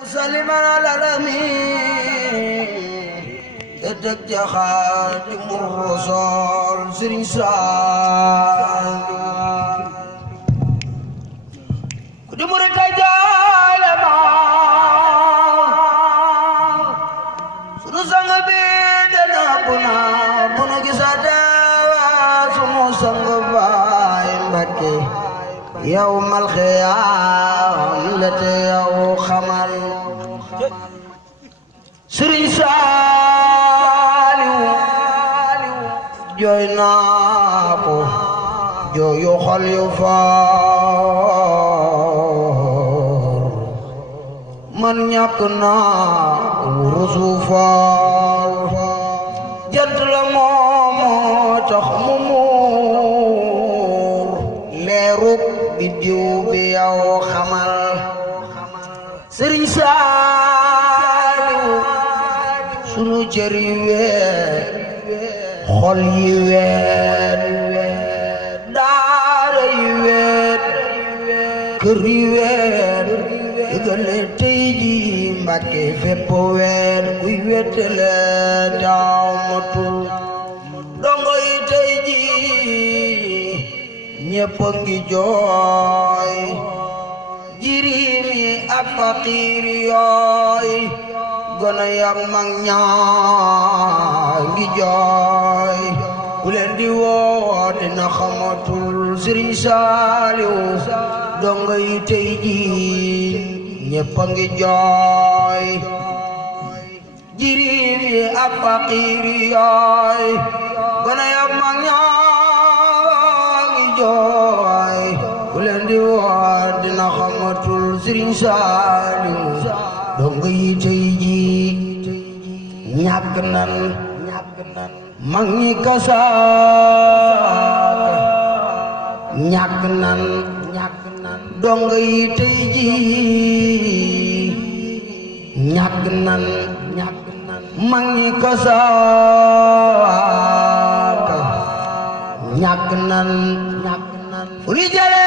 مسلما على الأمين يدك يا خاتم الرسول سرين سال كل مرة جال ما سنسان بدنا بنا كسادا سنسان باين بكي يوم الخيام لتي يوم خمال Sëriñ Saaliw jooy naa ko jooyu xol yu foor man ñàkk naa wurusu foor jant la moo tax mu muur leeruk biddiw bi yow xamal Sëriñ Saaliw sunu cër yi weet xol yi weet daara yi weet kër yi weet digale tey ji Mbàkke fépp weet kuy wetele daaw matul dongo yi tey ji ñépp a ngi jooy jirim yi ak faqiir yooy gona yak mag ñaa ngi jooy ku leen di woo dina xamatul Sëriñ Saaliw donga yi tey ji ñépp a ngi jooy jirim yi ak faqiir yooy gona yak mag ñaa ngi jooy ku leen di woo dina xamatul Sëriñ Saaliw donga yi tey ji ñàkk nan mag ñi kasaaka ñàkk nan donga yi tey ji ñàkk nan mag ñi kasaaka ñàkk nan uri jale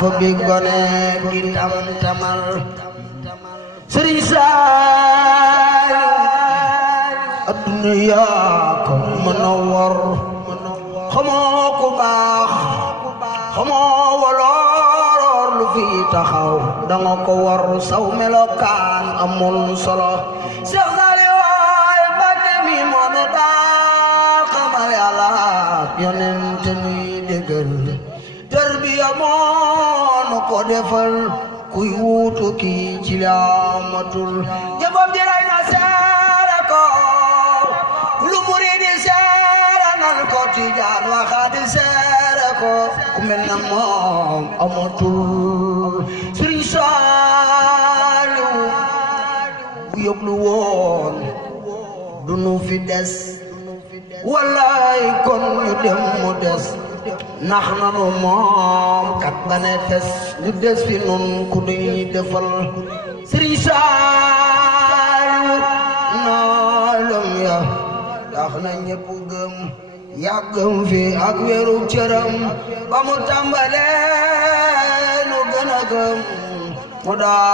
fo bi gone gi tam tamal Sëriñ Saaliw adduna yaa ko mën a wor xamoo ku baax xamoo woloor lu fi taxaw danga ko war saw melokaan amul solo Seex Saaliw waay Mbàkke mi moo nu daal xamal Yàlla yonent nuy déggal tarbiya moo ko defal kuy wuutu kii ci laamatul jëfam ji ray na seere ko lu muridi seere nan ko tijaan waxaadi seere ko ku mel na moom amatul Sëriñ Saaliw bu yóbbu woon du nu fi des wallaay kon ñu dem mu des nax nanu moom kat ba ne fes ñu des fi nun ku duy defal Sëriñ Saaliw naalam ya tax na ñépp gëm yàggam fi ak wéru cëram ba mu tàmbalee nu gën a gëm mu daa